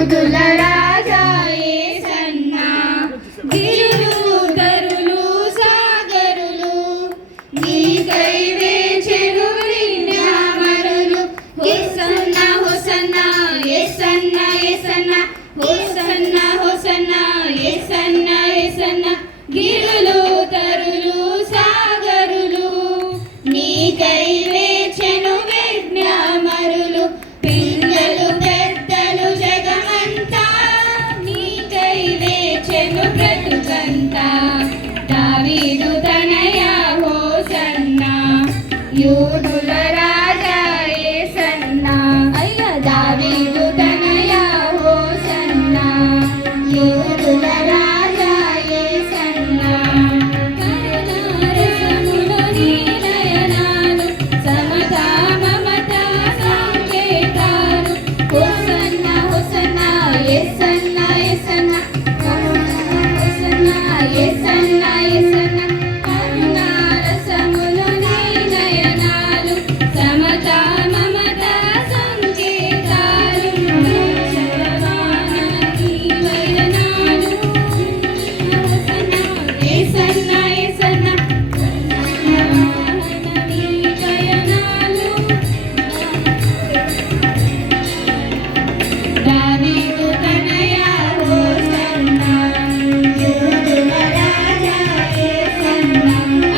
యూదుల రాజా యేసన్న గిరులు గరులు సాగరులు నీకై వేచెను విజ్ఞామరులు యేసన్న హోసన్న యేసన్న యేసన్న హోసన్న హోసన్న యేసన్న యేసన్న గిరులు తరులు సాగరులు నీకై వేచెను విజ్ఞామరులు పిల్లలు పెద్దలు జగమంతా నీకై వేచెను బ్రతుకంతా దావీదు తనయా హోసన్న యూదుల రాజా యేసన్న అయ్య దావీదు తనయా హోసన్న యూదుల రాజా యేసన్న కరుణారసములు నీ నయనాలు సమతా మమతా సంకేతాలు హోసన్న హోసన్న యేసన్న యేసన్న హోసన్న యేసన్న యేసన్న కరుణారసములు నీ నయనాలు సమతా మమతా సంకేతాలు శతమాన నీ వైరణాలు హోసన్న యేసన్న యేసన్న నీ జయనాలు దావీదు తనయా హోసన్న యూదుల రాజా యేసన్న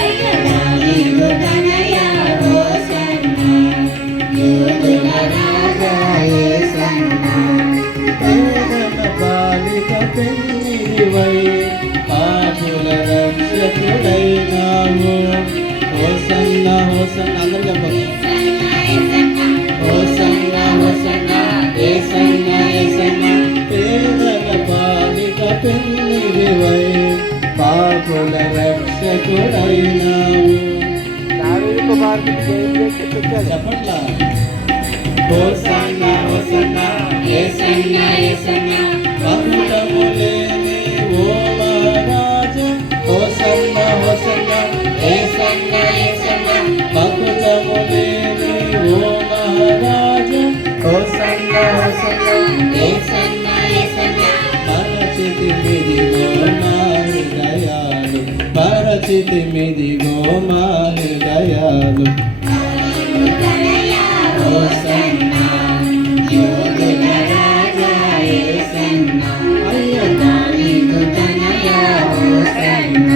అయ్య దావీదు తనయా హోసన్న యూదుల రాజా యేసన్న బాలిక పెన్నివై పాపుల రక్షకుడైనావు హోసన్న హోసన్న అందరూ చెప్పండి హోసన్న హోసన్న యేసన్న యేసన్న పేదల బాలిక పెన్నివై పాపుల రక్షకుడైనావు చెప్పట్లా హోసన్న హోసన్న యేసన్న యేసన్న మకుటము లేని ఓ మహారాజ హోసన్న హోసన్న యేసన్న యేసన్న మకుటము లేని ఓ మహారాజ హోసన్న హోసన్న యేసన్న యేసన్న పరచితి మిదిగో మా హృదయాలు పరచితి మిదిగో మా హృదయాలు హోసన్న యూదుల రాజా యేసన్న అయ్య దావీదు తనయా హోసన్న